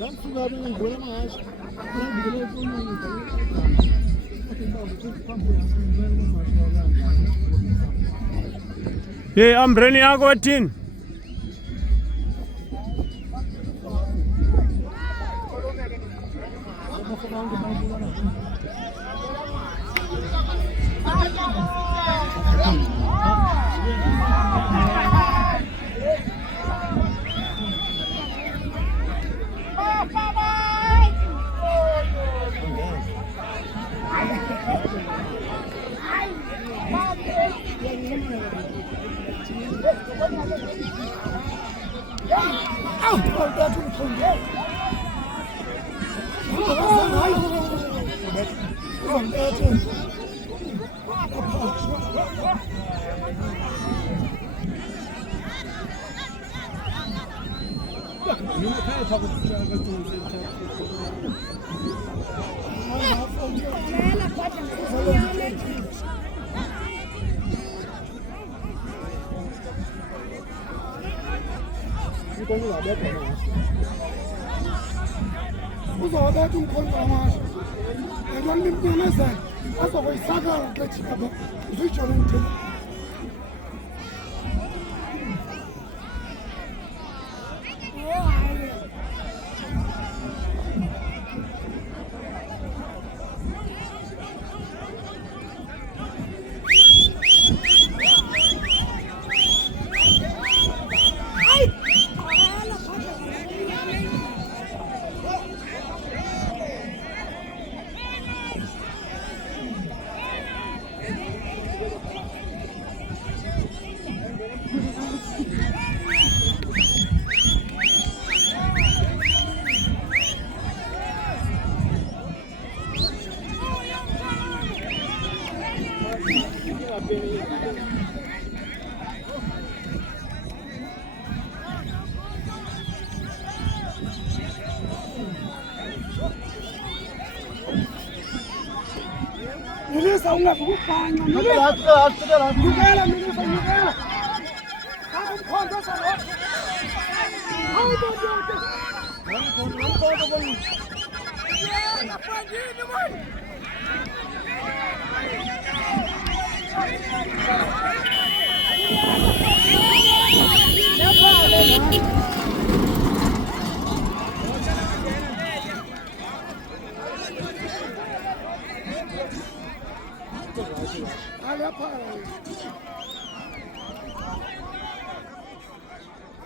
Ben su verdiğini göremem ağaç. Ben bir de yapamıyorum. Hey, I'm running out of tin. Uzağda tüm konular. Eğer bilmezsen, asıl o sakal geçiyor. Züccarın tüm. Milisa ungavukanya milisa yukela milisa yukela akumkhonza sana hawu bonke ngomkhonza bonke yena fandini boy